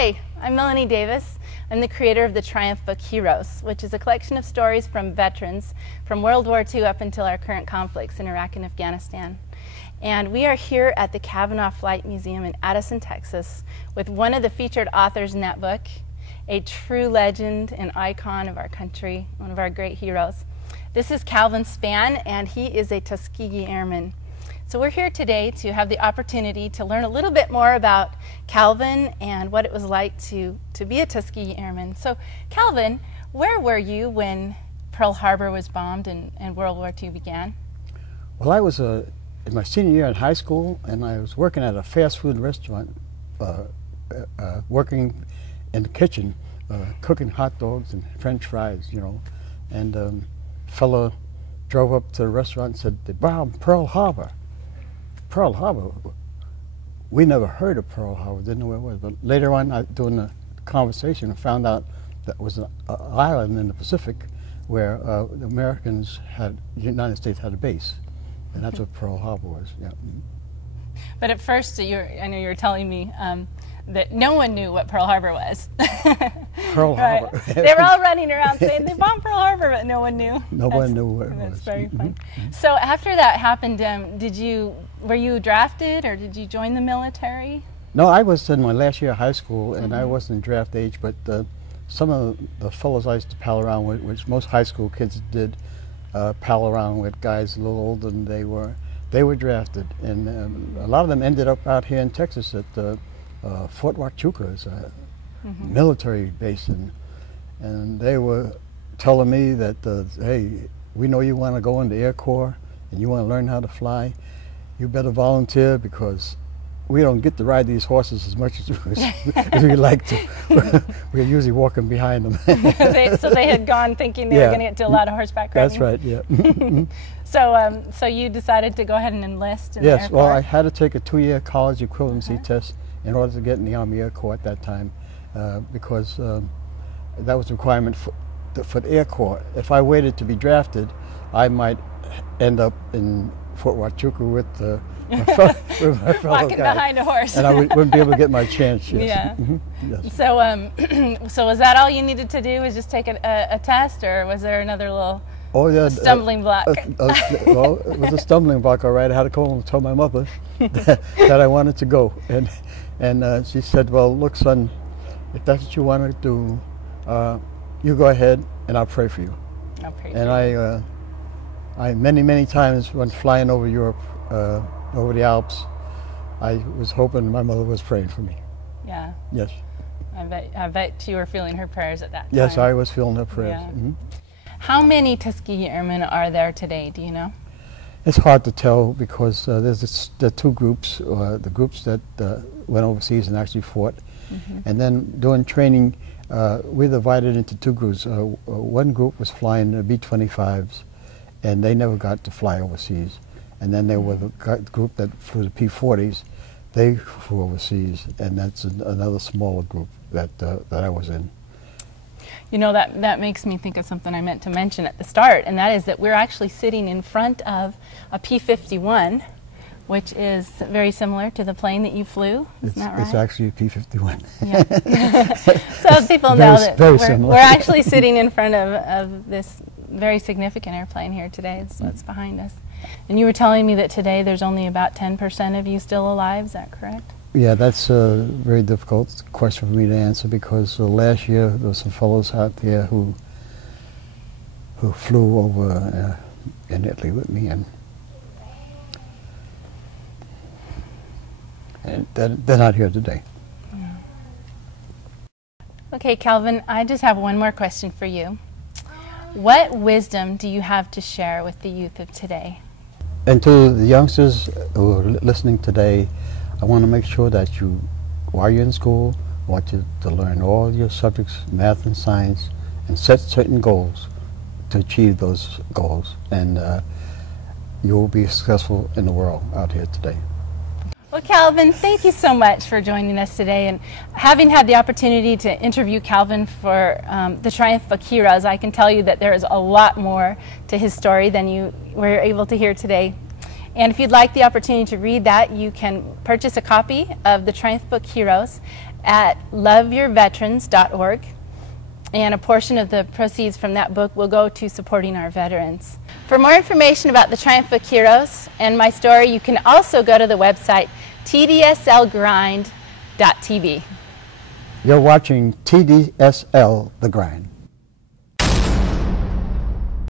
Hi, I'm Melanie Davis. I'm the creator of the Triumph book Heroes, which is a collection of stories from veterans from World War II up until our current conflicts in Iraq and Afghanistan. And we are here at the Kavanaugh Flight Museum in Addison, Texas, with one of the featured authors in that book, a true legend and icon of our country, one of our great heroes. This is Calvin Spann, and he is a Tuskegee Airman. So we're here today to have the opportunity to learn a little bit more about Calvin and what it was like to be a Tuskegee Airman. So Calvin, where were you when Pearl Harbor was bombed and World War II began? Well, I was in my senior year in high school, and I was working at a fast food restaurant, working in the kitchen, cooking hot dogs and French fries, you know. And a fellow drove up to the restaurant and said, "They bombed Pearl Harbor." Pearl Harbor? We never heard of Pearl Harbor, didn't know where it was. But later on, during the conversation, I found out that it was an island in the Pacific where the Americans the United States had a base. And that's what Pearl Harbor was, yeah. But at first, I know you were telling me that no one knew what Pearl Harbor was. Pearl Harbor. They were all running around saying they bombed Pearl Harbor, but no one knew. No one knew what it was. That's very fun. So after that happened, were you drafted or did you join the military? No, I was in my last year of high school, and I wasn't draft age, but some of the fellows I used to pal around with, which most high school kids did, pal around with guys a little older than they were drafted. And a lot of them ended up out here in Texas at Fort Huachuca, is a military base, and they were telling me that, hey, we know you want to go in the Air Corps and you want to learn how to fly. You better volunteer because we don't get to ride these horses as much as we like to. We're usually walking behind them. So they had gone thinking they were going to get to a lot of horseback riding. That's right, yeah. So you decided to go ahead and enlist in the Air Corps? Well, I had to take a 2-year college equivalency test in order to get in the Army Air Corps at that time, because that was a requirement for the Air Corps. If I waited to be drafted, I might end up in Fort Huachuca with my fellow walking guys, behind a horse, and I wouldn't be able to get my chance. Yes. Yeah. Yes. So was that all you needed to do? Was just take a test, or was there another little stumbling block? Well, it was a stumbling block, all right. I had to call and tell my mother that I wanted to go, and she said, "Well, look, son, if that's what you want to do, you go ahead, and I'll pray for you." I'll pray. And I many times when flying over Europe, over the Alps, I was hoping my mother was praying for me. Yeah. Yes. I bet you were feeling her prayers at that time. Yes, I was feeling her prayers. Yeah. How many Tuskegee Airmen are there today? Do you know? It's hard to tell because there are two groups. The groups that went overseas and actually fought, and then during training, we divided into two groups. One group was flying B-25s, and they never got to fly overseas. And then there was a group that flew the P-40s. They flew overseas, and that's another smaller group that I was in. You know, that makes me think of something I meant to mention at the start, and that is that we're actually sitting in front of a P-51, which is very similar to the plane that you flew. Isn't that right? It's actually a P-51. Yeah. So people know that we're actually sitting in front of this very significant airplane here today. It's what's behind us. And you were telling me that today there's only about 10% of you still alive. Is that correct? Yeah, that's a very difficult question for me to answer because last year there were some fellows out there who flew over in Italy with me, and they're not here today. Yeah. Okay, Calvin, I just have one more question for you. What wisdom do you have to share with the youth of today? And to the youngsters who are listening today, I want to make sure that while you're in school, I want you to learn all your subjects, math and science, and set certain goals to achieve those goals. And you will be successful in the world out here today. Well, Calvin, thank you so much for joining us today. And having had the opportunity to interview Calvin for the Triumph book Heroes, I can tell you that there is a lot more to his story than you were able to hear today. And if you'd like the opportunity to read that, you can purchase a copy of the Triumph book Heroes at loveyourveterans.org, and a portion of the proceeds from that book will go to supporting our veterans. For more information about the Triumph Book Heroes and my story, you can also go to the website tdslgrind.tv. You're watching TDSL, The Grind.